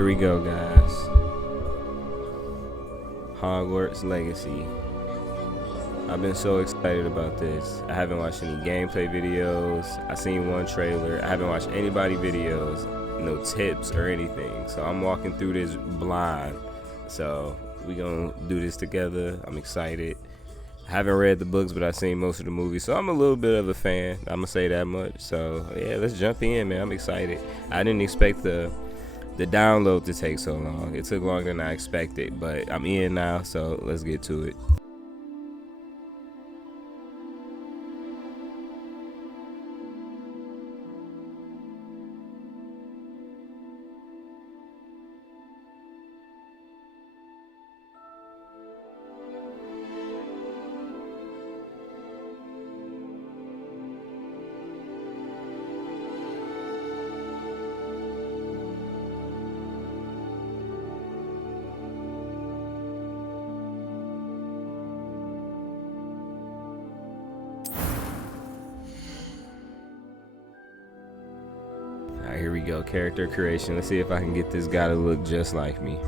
Here we go, guys. Hogwarts Legacy. I've been so excited about this. I haven't watched any gameplay videos. I seen one trailer. I haven't watched anybody videos, no tips or anything. So I'm walking through this blind. So we gonna do this together. I'm excited. I haven't read the books, but I've seen most of the movies, so I'm a little bit of a fan. I'm gonna say that much. So yeah, let's jump in, man. I'm excited. I didn't expect the download to take so long. It took longer than I expected, but I'm in now, so let's get to it. Alright, here we go. Character creation. Let's see if I can get this guy to look just like me.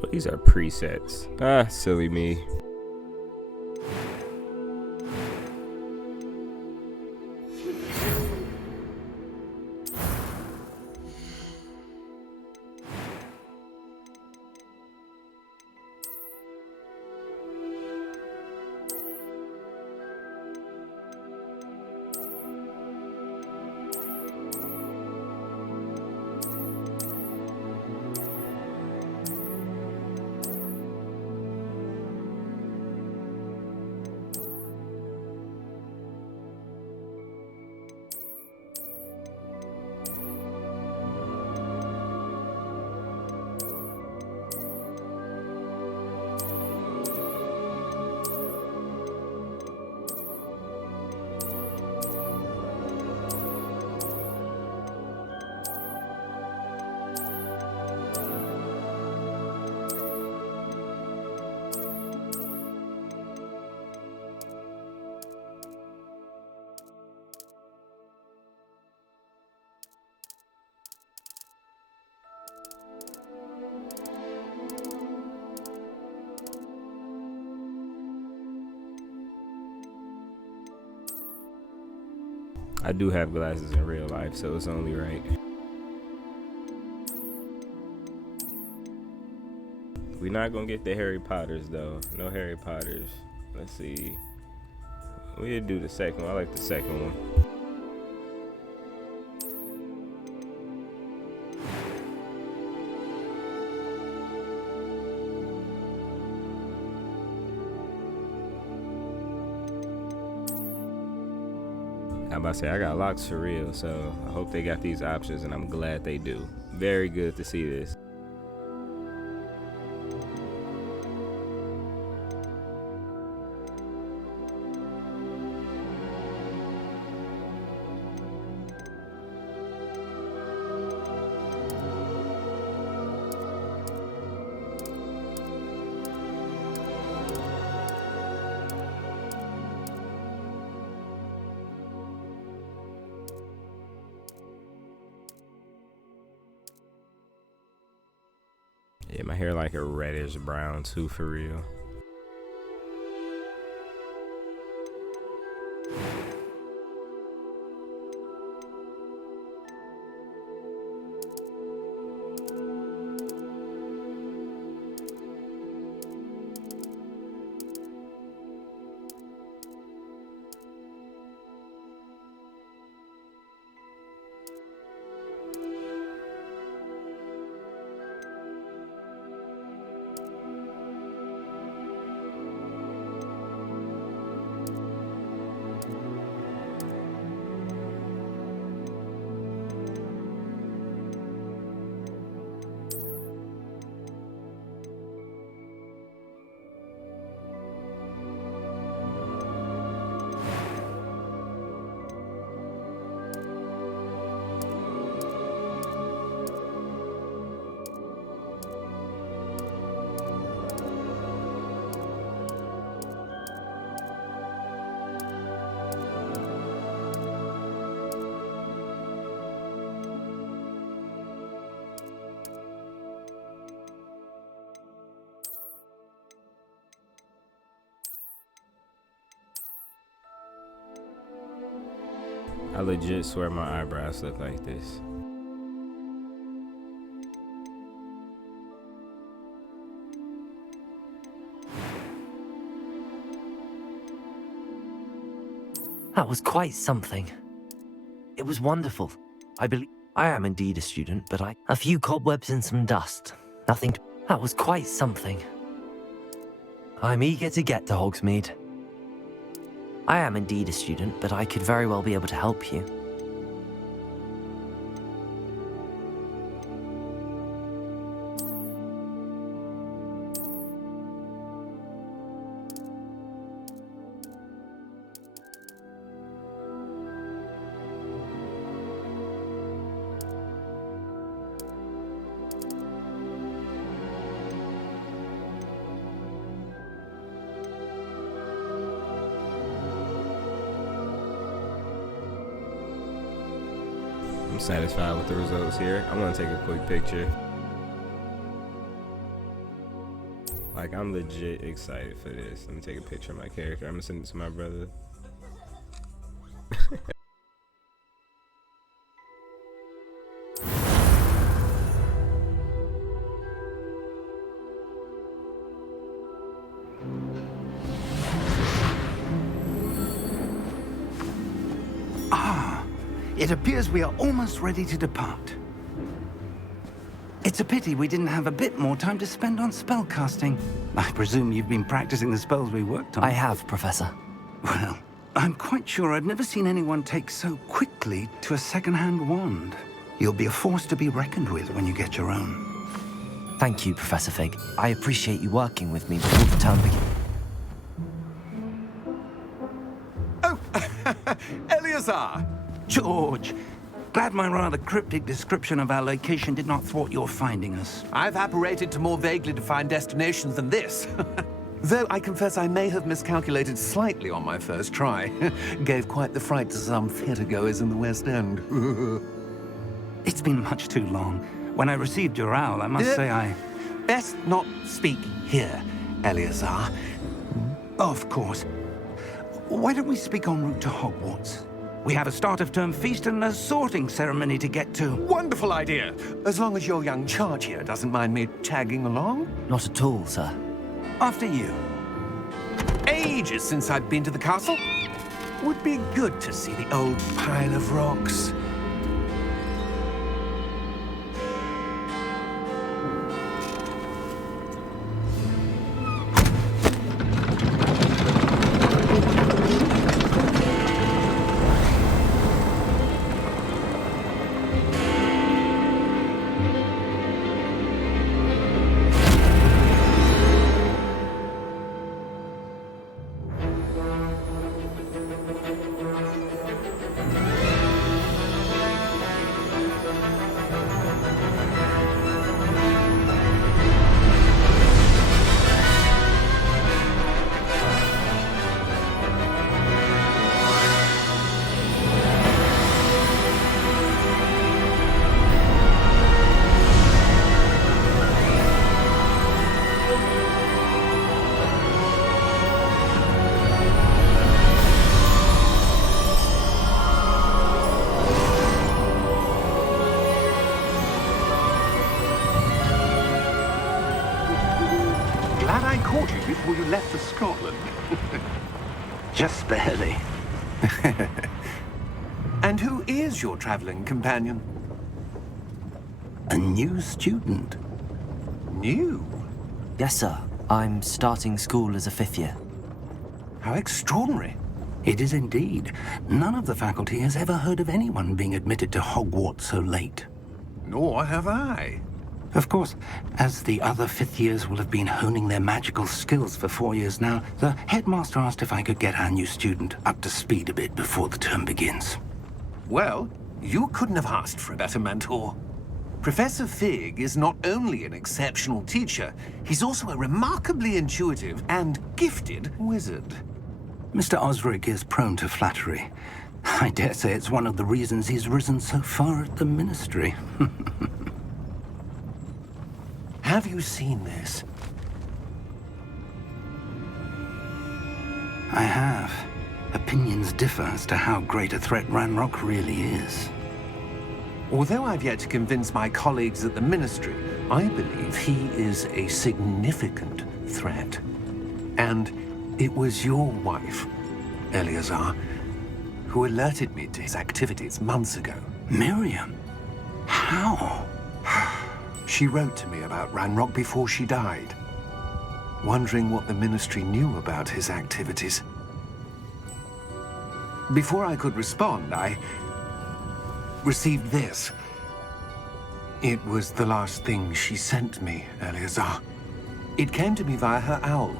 Well, these are presets. Ah, silly me. I do have glasses in real life, so it's only right. We're not gonna get the Harry Potters though. No Harry Potters. Let's see. We'll do the second one. I like the second one. I'm about to say I got locks for real, so I hope they got these options, and I'm glad they do. Very good to see this. Yeah, my hair like a reddish brown too, for real. I legit swear my eyebrows look like this. That was quite something. It was wonderful. I believe I am indeed a student, but a few cobwebs and some dust. Nothing to... That was quite something. I'm eager to get to Hogsmeade. I am indeed a student, but I could very well be able to help you. I'm satisfied with the results here. I'm gonna take a quick picture. Like, I'm legit excited for this. Let me take a picture of my character. I'm gonna send it to my brother. It appears we are almost ready to depart. It's a pity we didn't have a bit more time to spend on spellcasting. I presume you've been practicing the spells we worked on. I have, Professor. Well, I'm quite sure I've never seen anyone take so quickly to a second-hand wand. You'll be a force to be reckoned with when you get your own. Thank you, Professor Fig. I appreciate you working with me before the term begins. Oh, Eleazar! George, glad my rather cryptic description of our location did not thwart your finding us. I've apparated to more vaguely defined destinations than this. Though I confess I may have miscalculated slightly on my first try. Gave quite the fright to some theatre-goers in the West End. It's been much too long. When I received your owl, I must say I... Best not speak here, Eleazar. Of course. Why don't we speak en route to Hogwarts? We have a start-of-term feast and a sorting ceremony to get to. Wonderful idea! As long as your young charge here doesn't mind me tagging along. Not at all, sir. After you. Ages since I'd been to the castle. Would be good to see the old pile of rocks. Glad I caught you before you left for Scotland. Just barely. And who is your traveling companion? A new student. New? Yes, sir. I'm starting school as a 5th year. How extraordinary. It is indeed. None of the faculty has ever heard of anyone being admitted to Hogwarts so late. Nor have I. Of course, as the other 5th years will have been honing their magical skills for 4 years now, the headmaster asked if I could get our new student up to speed a bit before the term begins. Well, you couldn't have asked for a better mentor. Professor Fig is not only an exceptional teacher, he's also a remarkably intuitive and gifted wizard. Mr. Osric is prone to flattery. I dare say it's one of the reasons he's risen so far at the ministry. Have you seen this? I have. opinions differ as to how great a threat Ranrok really is. Although I've yet to convince my colleagues at the Ministry, I believe he is a significant threat. And it was your wife, Eleazar, who alerted me to his activities months ago. Miriam? How? She wrote to me about Ranrok before she died, wondering what the Ministry knew about his activities. Before I could respond, I received this. It was the last thing she sent me, Eleazar. It came to me via her owl,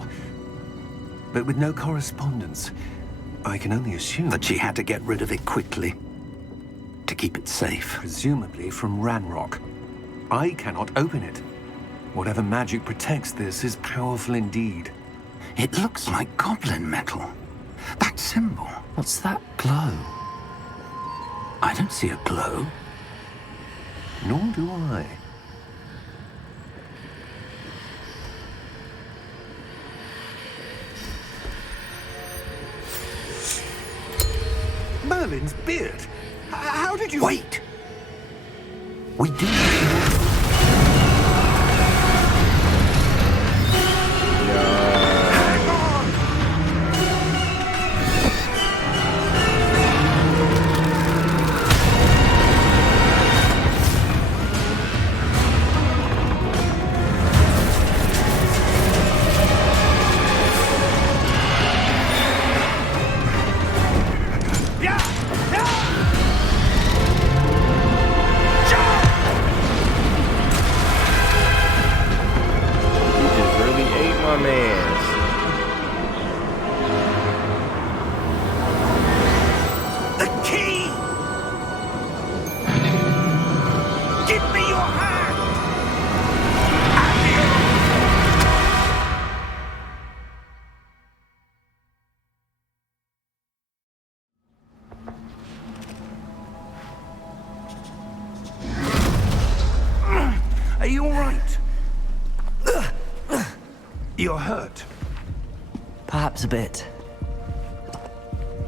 but with no correspondence. I can only assume That she had to get rid of it quickly, to keep it safe. presumably from Ranrok. I cannot open it. Whatever magic protects this is powerful indeed. It looks like goblin metal. That symbol. What's that glow? I don't see a glow. Nor do I. Merlin's beard! How did you... Wait! We do. Are you all right? You're hurt. Perhaps a bit.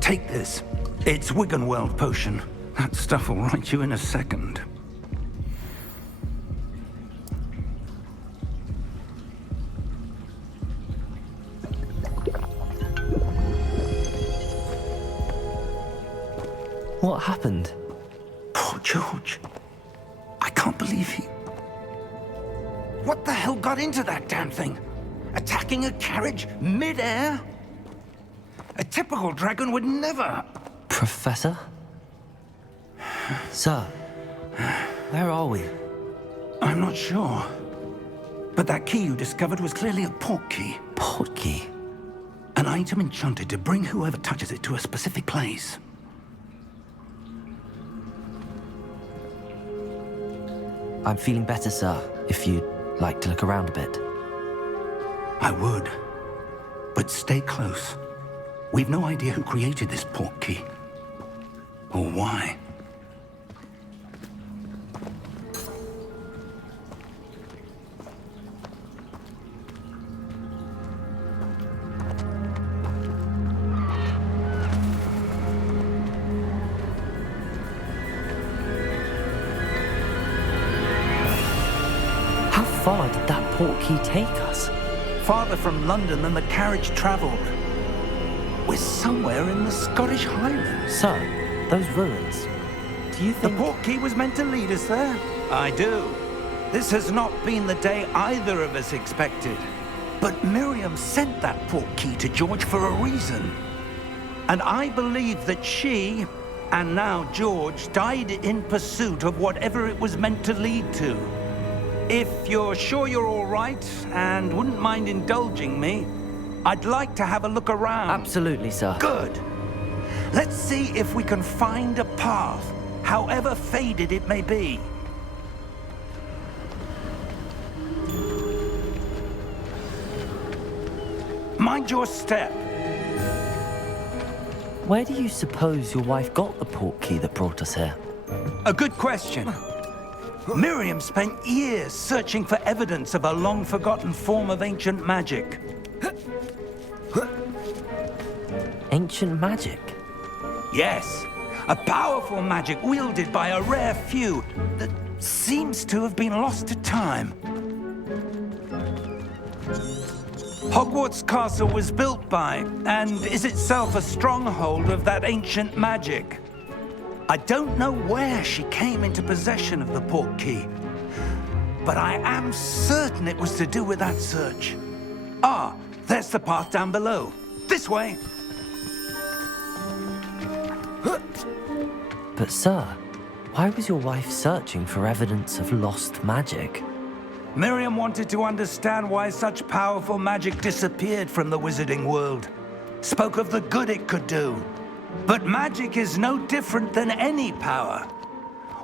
Take this. It's Wiggenweld potion. That stuff will right you in a second. What happened? Poor George. I can't believe he... What the hell got into that damn thing? Attacking a carriage mid-air? A typical dragon would never... Professor? Sir, where are we? I'm not sure. But that key you discovered was clearly a portkey. Portkey? An item enchanted to bring whoever touches it to a specific place. I'm feeling better, sir, if you'd like to look around a bit. I would. But stay close. We've no idea who created this portkey. Or why. How far did that portkey take us? Farther from London than the carriage traveled. We're somewhere in the Scottish Highlands. Sir, those ruins. Do you The think... portkey was meant to lead us there? I do. This has not been the day either of us expected. But Miriam sent that portkey to George for a reason. And I believe that she, and now George, died in pursuit of whatever it was meant to lead to. If you're sure you're all right, and wouldn't mind indulging me, I'd like to have a look around. Absolutely, sir. Good. Let's see if we can find a path, however faded it may be. Mind your step. Where do you suppose your wife got the portkey that brought us here? A good question. Miriam spent years searching for evidence of a long-forgotten form of ancient magic. Ancient ancient magic? Yes, a powerful magic wielded by a rare few that seems to have been lost to time. Hogwarts Castle was built by, and is itself a stronghold of that ancient magic. I don't know where she came into possession of the portkey, but I am certain it was to do with that search. Ah, there's the path down below. This way. But sir, why was your wife searching for evidence of lost magic? Miriam wanted to understand why such powerful magic disappeared from the wizarding world. Spoke of the good it could do. But magic is no different than any power.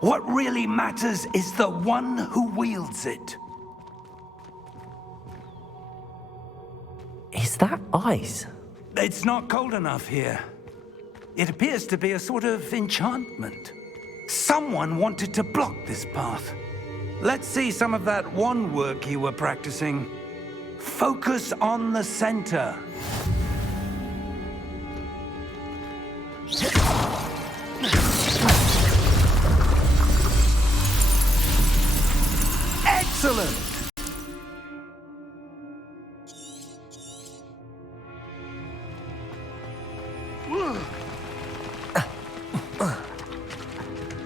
What really matters is the one who wields it. Is that ice? It's not cold enough here. It appears to be a sort of enchantment. Someone wanted to block this path. Let's see some of that wand work you were practicing. Focus on the center. Excellent!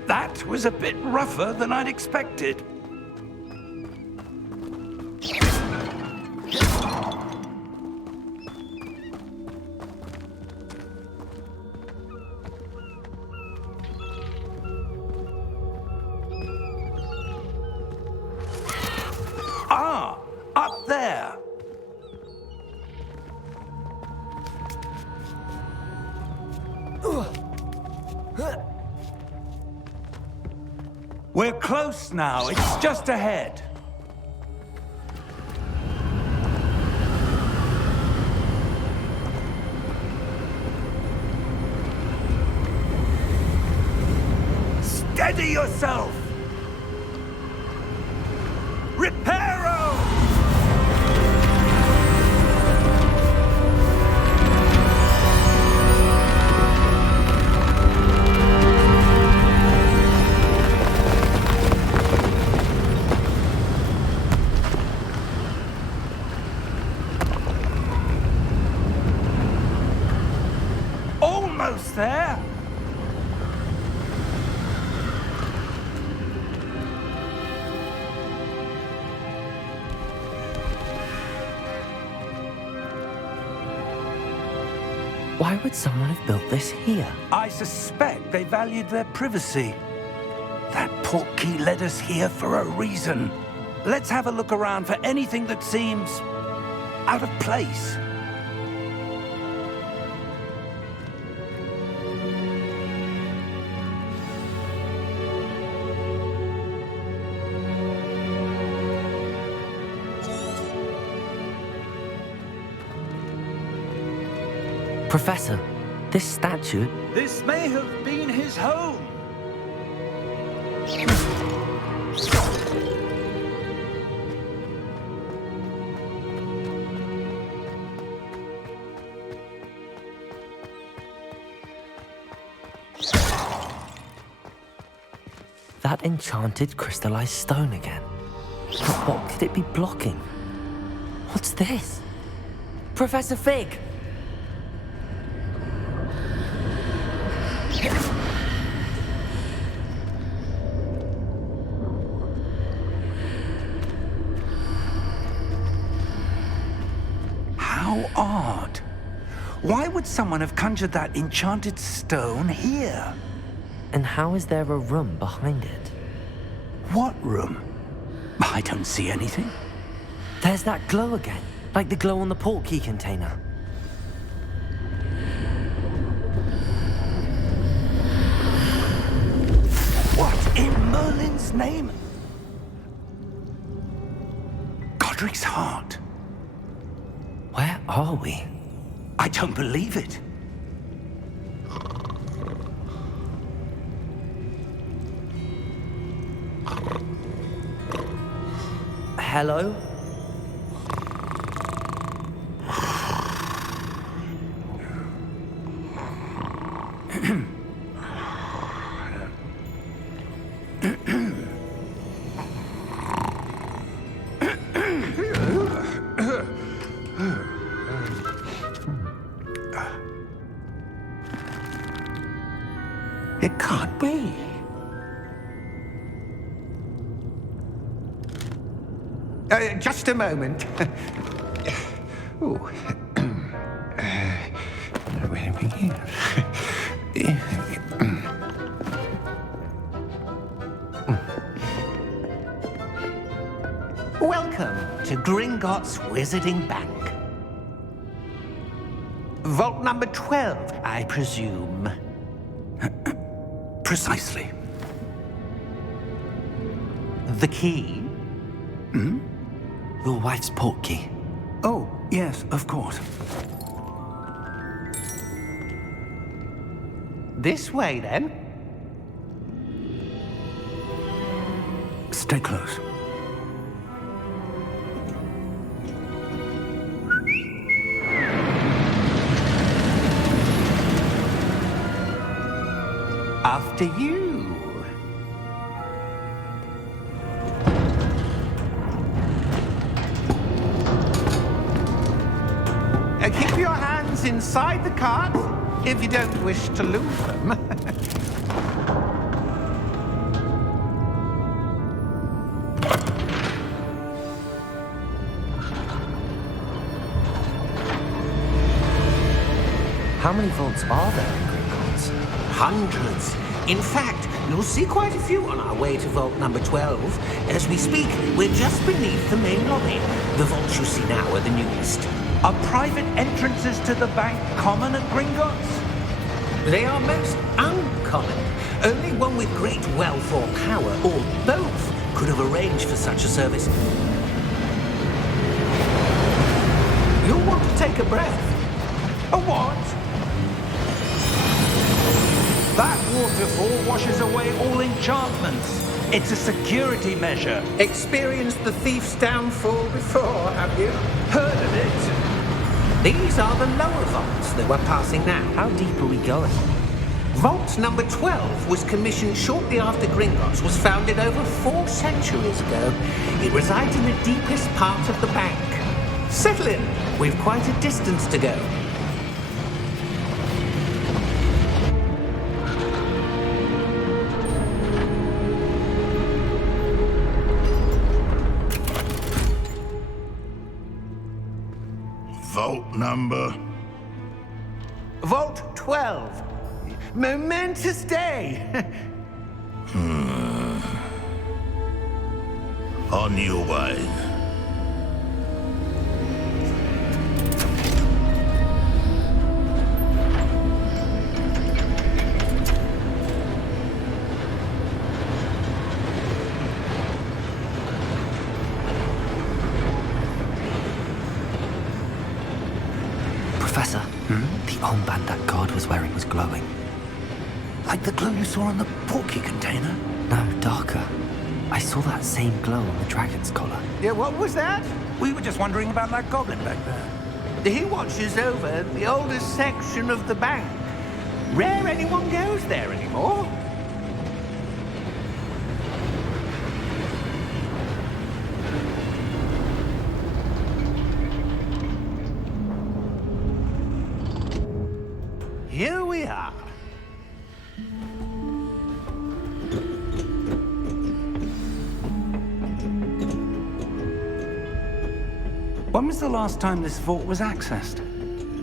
That was a bit rougher than I'd expected. Ah, up there. We're close now. It's just ahead. Steady yourself! Reparo! Almost there! Why would someone have built this here? I suspect they valued their privacy. That portkey led us here for a reason. Let's have a look around for anything that seems out of place. Professor, this statue... This may have been his home. That enchanted crystallized stone again. But what could it be blocking? What's this? Professor Fig! How odd. Why would someone have conjured that enchanted stone here? And how is there a room behind it? What room? I don't see anything. There's that glow again, like the glow on the portkey container. What in Merlin's name? Godric's heart. Where are we? I don't believe it. Hello? It can't be. Just a moment. Ooh. Where do we begin? Welcome to Gringotts Wizarding Bank. Vault number 12, I presume. Precisely. The key? Your wife's portkey. Oh, yes, of course. This way, then. Stay close. After you. Keep your hands inside the cart if you don't wish to lose them. How many vaults are there in Gringotts? Hundreds. In fact, you'll see quite a few on our way to vault number 12. As we speak, we're just beneath the main lobby. The vaults you see now are the newest. Are private entrances to the bank common at Gringotts? They are most uncommon. Only one with great wealth or power, or both, could have arranged for such a service. You'll want to take a breath. A what? That waterfall washes away all enchantments. It's a security measure. Experienced the thief's downfall before, have you? Heard of it? These are the lower vaults that we're passing now. How deep are we going? Vault number 12 was commissioned shortly after Gringotts was founded over 4 centuries ago. It resides in the deepest part of the bank. Settle in. We've quite a distance to go. Vault number? Vault 12. Momentous day. On your way. Professor, the armband that guard was wearing was glowing. Like the glow you saw on the portkey container? No, darker. I saw that same glow on the dragon's collar. Yeah, what was that? We were just wondering about that goblin back there. He watches over the oldest section of the bank. Rare anyone goes there anymore. Here we are. When was the last time this vault was accessed?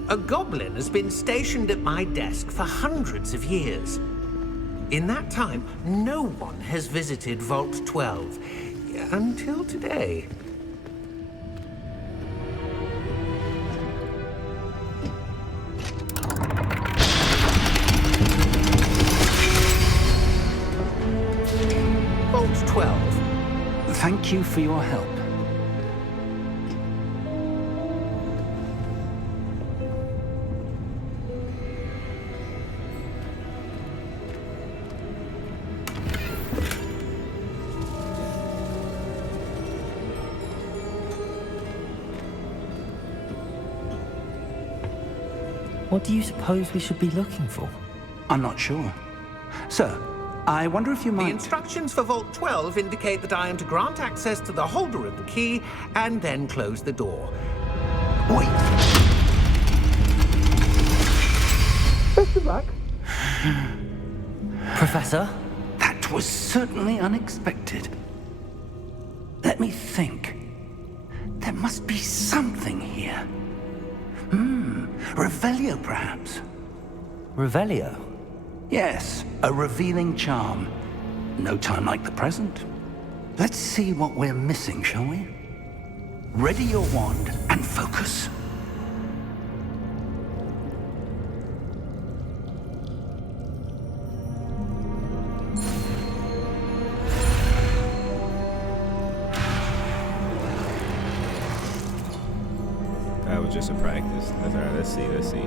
A goblin has been stationed at my desk for hundreds of years. In that time, no one has visited Vault 12 until today. Vault 12. Thank you for your help. What do you suppose we should be looking for? I'm not sure. Sir, I wonder if you The might... instructions for Vault 12 indicate that I am to grant access to the holder of the key and then close the door. Wait! Best of luck. Professor? That was certainly unexpected. Let me think. There must be something here. Revelio, perhaps? Revelio? Yes, a revealing charm. No time like the present. Let's see what we're missing, shall we? Ready your wand and focus. That was just a practice. That's all right. Let's see.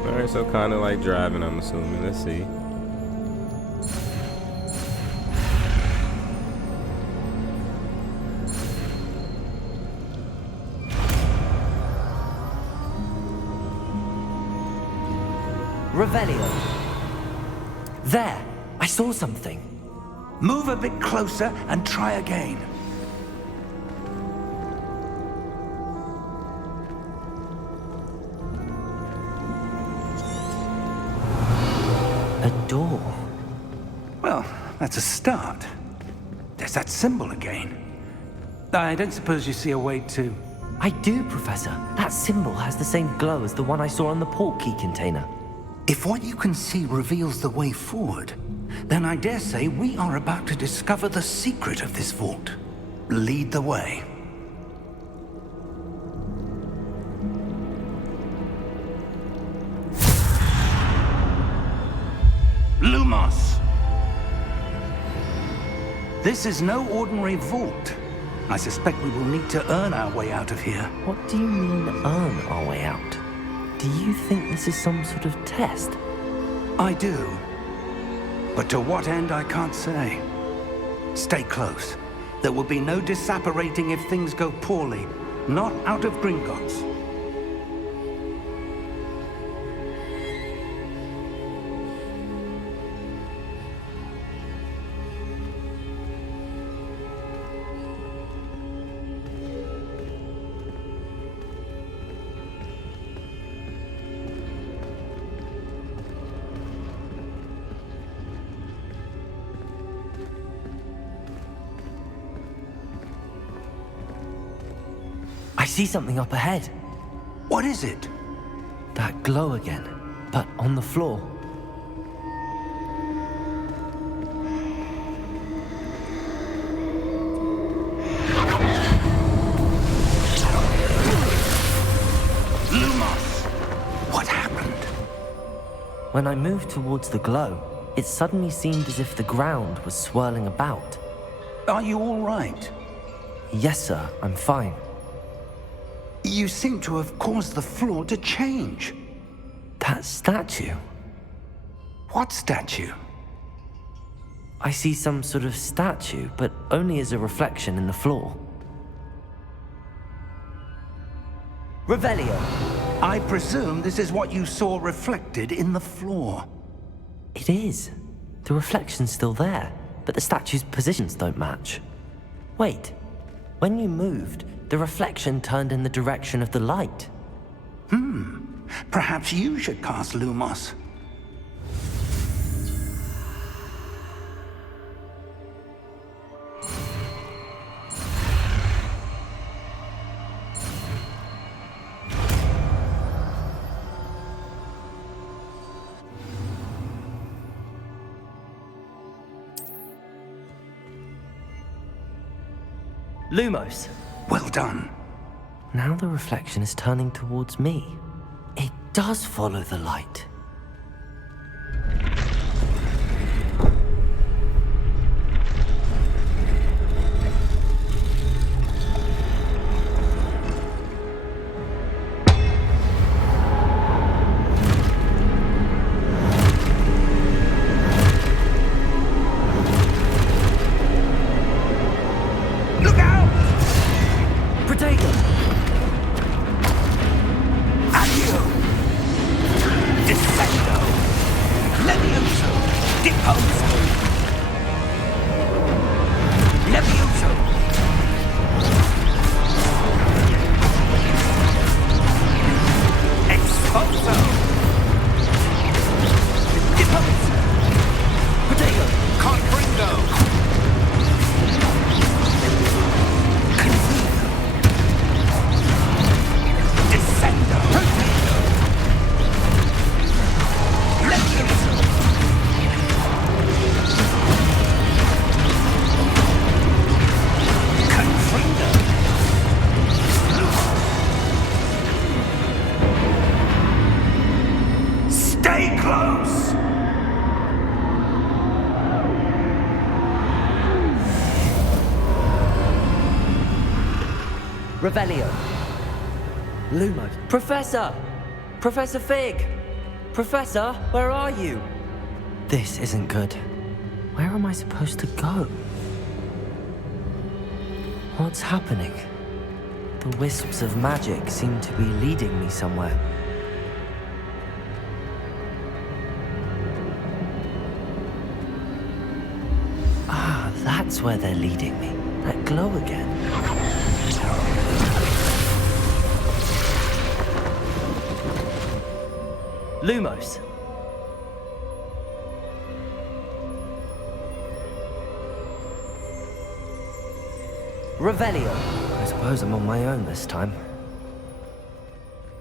All right, so kind of like driving, I'm assuming. Let's see. Revelio. There! I saw something. Move a bit closer and try again. A door. Well, that's a start. There's that symbol again. I don't suppose you see a way to... I do, Professor. That symbol has the same glow as the one I saw on the portkey container. If what you can see reveals the way forward, then I dare say we are about to discover the secret of this vault. Lead the way. Lumos! This is no ordinary vault. I suspect we will need to earn our way out of here. What do you mean, earn our way out? Do you think this is some sort of test? I do. But to what end, I can't say. Stay close. There will be no disapparating if things go poorly. Not out of Gringotts. I see something up ahead. What is it? That glow again, but on the floor. Lumos! What happened? When I moved towards the glow, it suddenly seemed as if the ground was swirling about. Are you all right? Yes, sir, I'm fine. You seem to have caused the floor to change. That statue? What statue? I see some sort of statue, but only as a reflection in the floor. Revelio! I presume this is what you saw reflected in the floor. It is. The reflection's still there, but the statue's positions don't match. Wait, when you moved, the reflection turned in the direction of the light. Perhaps you should cast Lumos. Lumos! Well done. Now the reflection is turning towards me. It does follow the light. Look out! Protego! At you! Revelio. Lumos. Professor! Professor Fig! Professor, where are you? This isn't good. Where am I supposed to go? What's happening? The wisps of magic seem to be leading me somewhere. Ah, that's where they're leading me. That glow again. Lumos. Revelio. I suppose I'm on my own this time.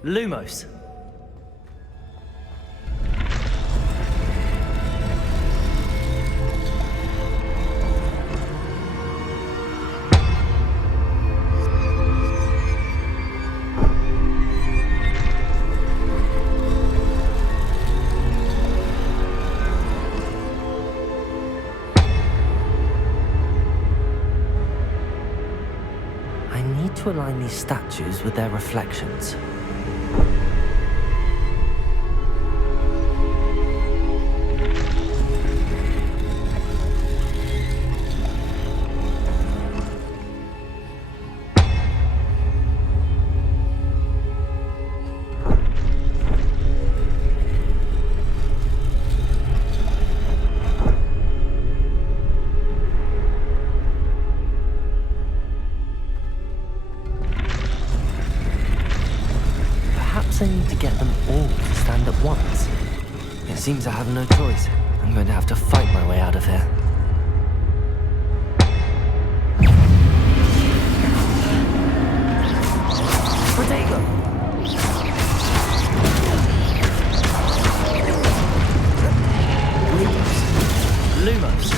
Lumos. To align these statues with their reflections. I need to get them all to stand at once. It seems I have no choice. I'm going to have to fight my way out of here. Protego! Lumos.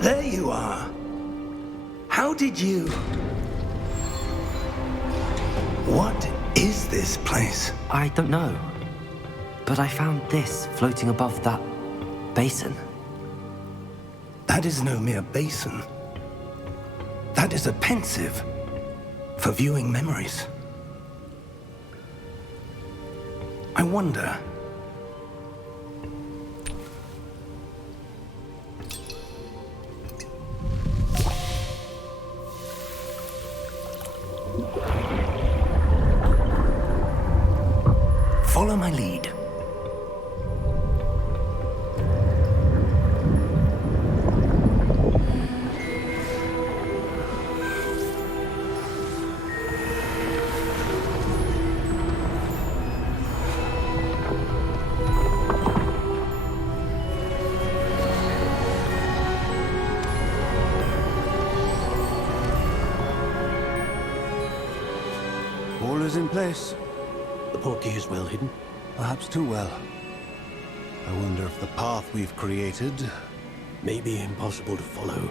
There you are. How did you... What is this place? I don't know. But I found this floating above that basin. That is no mere basin. That is a pensive for viewing memories. I wonder... Follow my lead. place. The portkey is well hidden. Perhaps too well. I wonder if the path we've created... May be impossible to follow.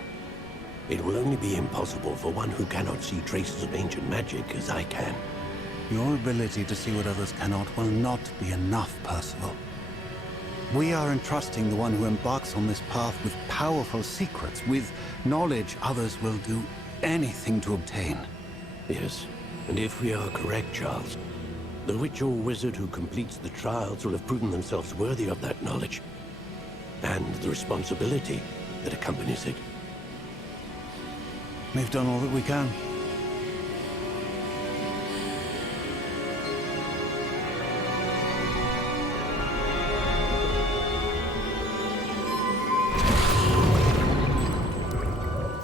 It will only be impossible for one who cannot see traces of ancient magic as I can. Your ability to see what others cannot will not be enough, Percival. We are entrusting the one who embarks on this path with powerful secrets, with knowledge others will do anything to obtain. Yes, and if we are correct, Charles, the witch or wizard who completes the trials will have proven themselves worthy of that knowledge, and the responsibility that accompanies it. We've done all that we can.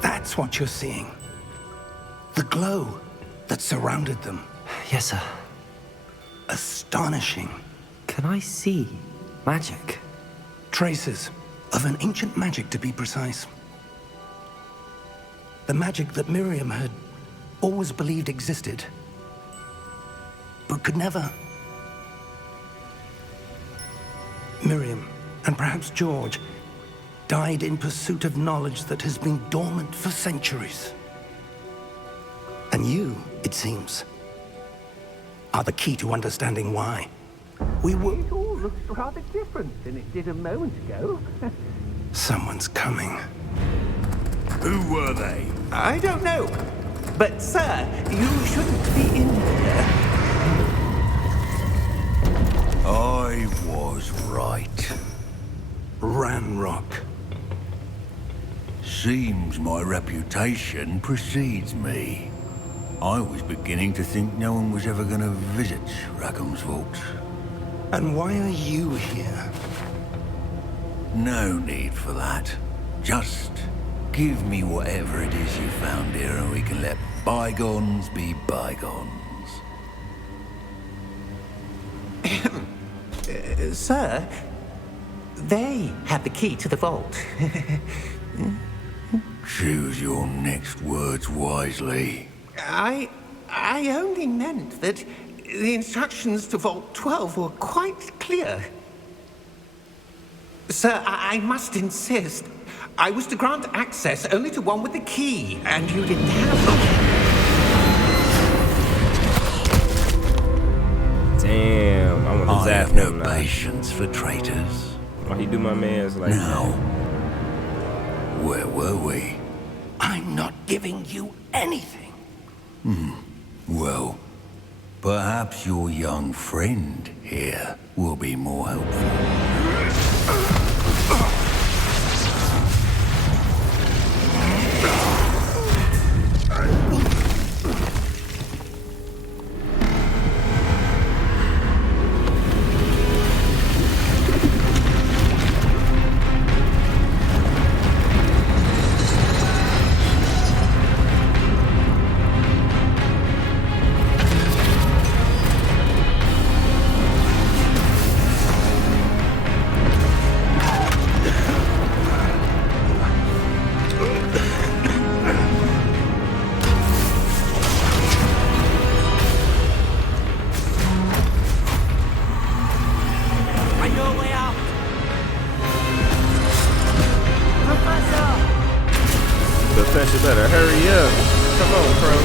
That's what you're seeing. The glow that surrounded them. Yes, sir. Astonishing. Can I see magic? Traces of an ancient magic, to be precise. The magic that Miriam had always believed existed, but could never. Miriam, and perhaps George, died in pursuit of knowledge that has been dormant for centuries. And you, it seems, are the key to understanding why. We were... It all looks rather different than it did a moment ago. Someone's coming. Who were they? I don't know. But, sir, you shouldn't be in here. I was right. Ranrok. Seems my reputation precedes me. I was beginning to think no one was ever going to visit Rackham's vault. And why are you here? No need for that. Just give me whatever it is you found here and we can let bygones be bygones. Sir, they have the key to the vault. Choose your next words wisely. I only meant that the instructions to Vault 12 were quite clear. Sir, I must insist. I was to grant access only to one with the key, and you didn't have them. Damn, I want to I zap have no him now. patience for traitors. Why he do my man's like Now, where were we? I'm not giving you anything. Well, perhaps your young friend here will be more helpful. Professor better hurry up. Come on, Pro.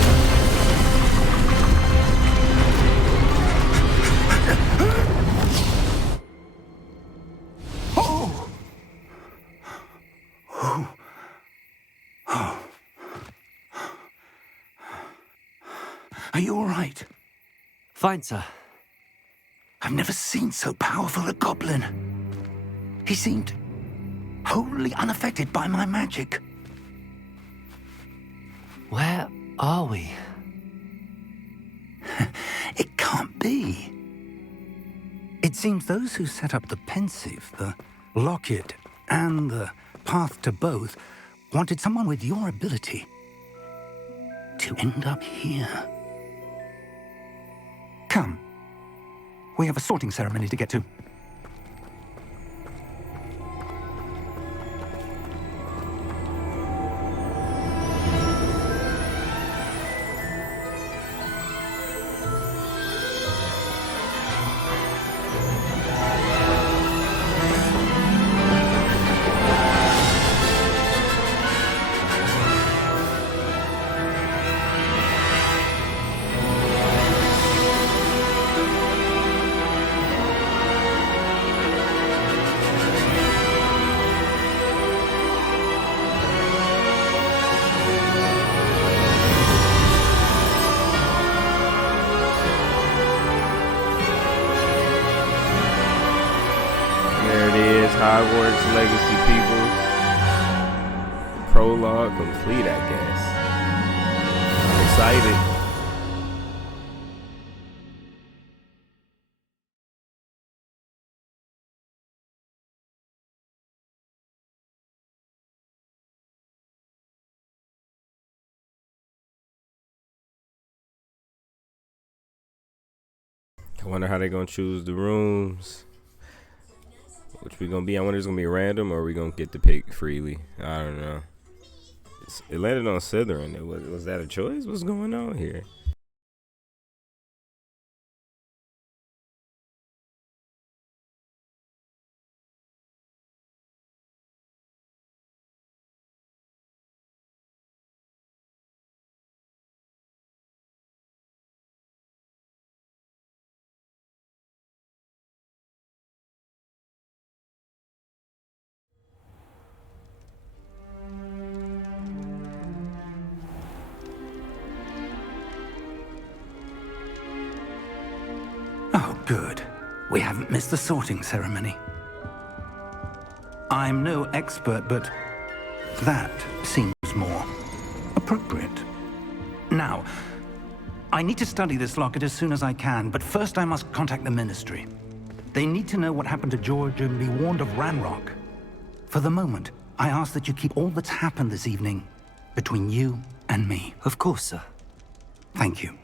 Are you all right? Fine, sir. I've never seen so powerful a goblin. He seemed wholly unaffected by my magic. Where are we? It can't be. It seems those who set up the pensive, the locket, and the path to both wanted someone with your ability to end up here. Come. We have a sorting ceremony to get to. Hogwarts Legacy people. Prologue complete, I guess. I'm excited. I wonder how they're gonna choose the rooms. Which we gonna be? I wonder if it's gonna be random or we gonna get to pick freely. I don't know. It landed on Slytherin. Was that a choice? What's going on here? Oh, good. We haven't missed the sorting ceremony. I'm no expert, but that seems more appropriate. Now, I need to study this locket as soon as I can, but first I must contact the Ministry. They need to know what happened to George and be warned of Ranrok. For the moment, I ask that you keep all that's happened this evening between you and me. Of course, sir. Thank you.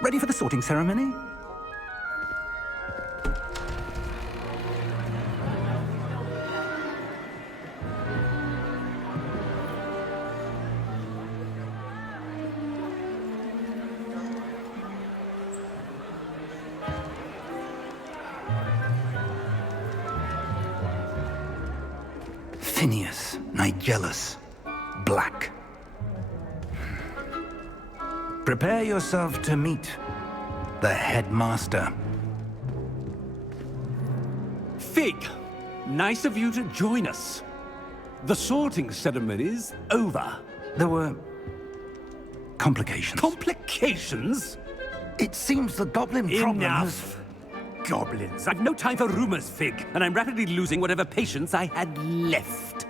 Ready for the sorting ceremony? Phineas, Nigellus, Black. Prepare yourself to meet the headmaster. Fig, nice of you to join us. The sorting ceremony's over. There were complications. Complications? It seems the goblin problem Enough. Goblins. I've no time for rumors, Fig, and I'm rapidly losing whatever patience I had left.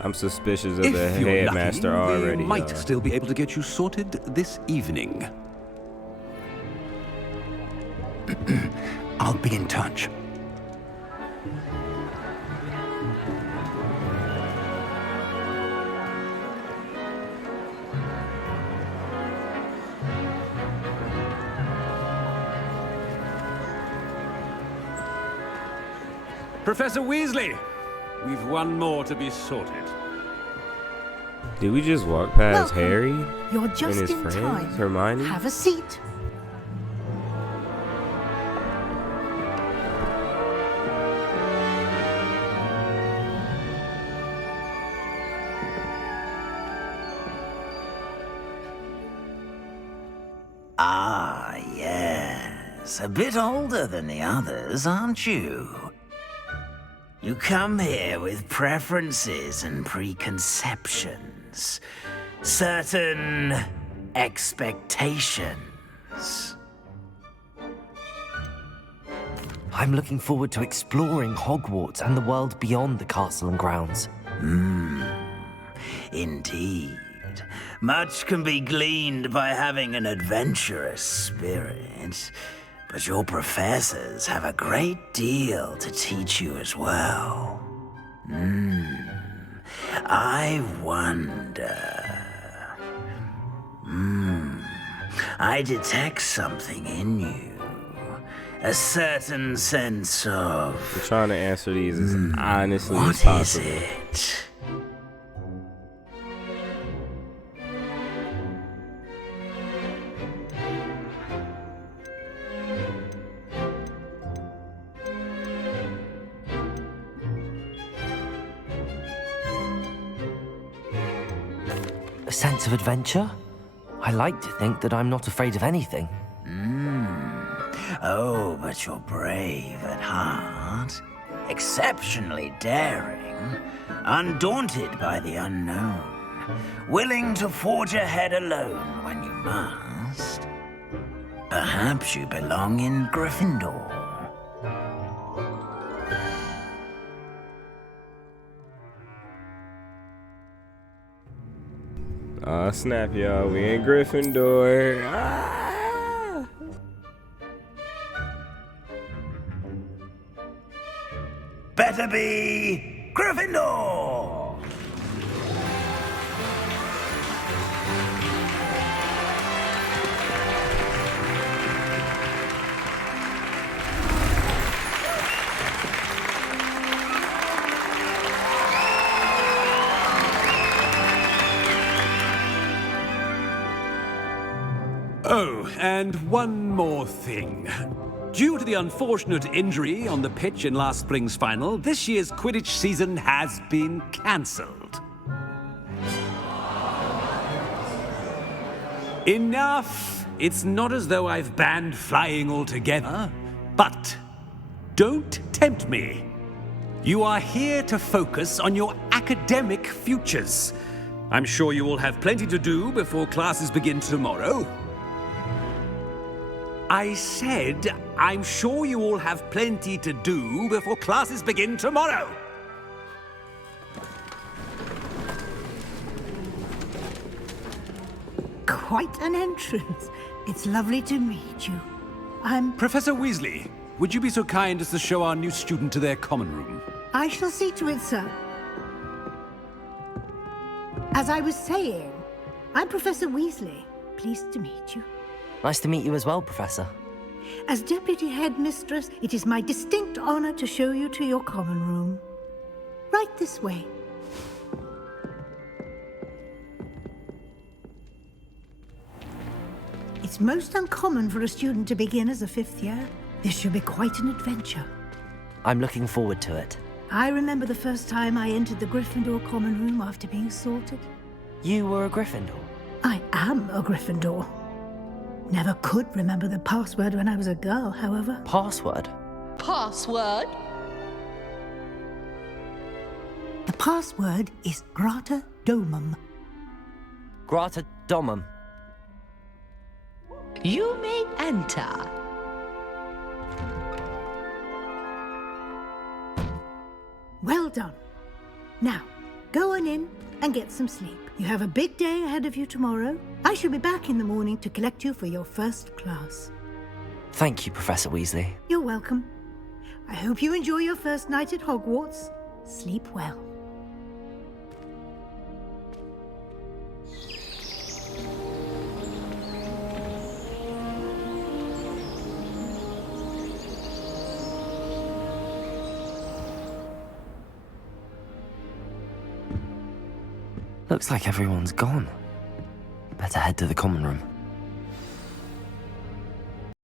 I'm suspicious of If the you're headmaster lucky, already. we might still be able to get you sorted this evening. I'll be in touch. Professor Weasley, we've one more to be sorted. Did we just walk past Welcome. Harry You're and just his in friends, time. Hermione? Have a seat. Ah, yes. A bit older than the others, aren't you? You come here with preferences and preconceptions. Certain expectations. I'm looking forward to exploring Hogwarts and the world beyond the castle and grounds. Indeed. Much can be gleaned by having an adventurous spirit, but your professors have a great deal to teach you as well. I wonder... I detect something in you. A certain sense of... I'm trying to answer these as honestly What as is possible. it? A sense of adventure? I like to think that I'm not afraid of anything. Oh, but you're brave at heart, exceptionally daring, undaunted by the unknown, willing to forge ahead alone when you must. Perhaps you belong in Gryffindor. snap, y'all. We in Gryffindor. Ah! Better be Gryffindor! Oh, and one more thing. Due to the unfortunate injury on the pitch in last spring's final, this year's Quidditch season has been cancelled. Enough! It's not as though I've banned flying altogether, but don't tempt me. You are here to focus on your academic futures. I'm sure you will have plenty to do before classes begin tomorrow. I said, I'm sure you all have plenty to do before classes begin tomorrow. Quite an entrance. It's lovely to meet you. I'm... Professor Weasley, would you be so kind as to show our new student to their common room? I shall see to it, sir. As I was saying, I'm Professor Weasley. Pleased to meet you. Nice to meet you as well, Professor. As Deputy Headmistress, it is my distinct honor to show you to your common room. Right this way. It's most uncommon for a student to begin as a fifth year. This should be quite an adventure. I'm looking forward to it. I remember the first time I entered the Gryffindor common room after being sorted. You were a Gryffindor? I am a Gryffindor. Never could remember the password when I was a girl, however. Password? Password? The password is Grata Domum. Grata Domum. You may enter. Well done. Now, go on in and get some sleep. You have a big day ahead of you tomorrow. I shall be back in the morning to collect you for your first class. Thank you, Professor Weasley. You're welcome. I hope you enjoy your first night at Hogwarts. Sleep well. Looks like everyone's gone. Better head to the common room.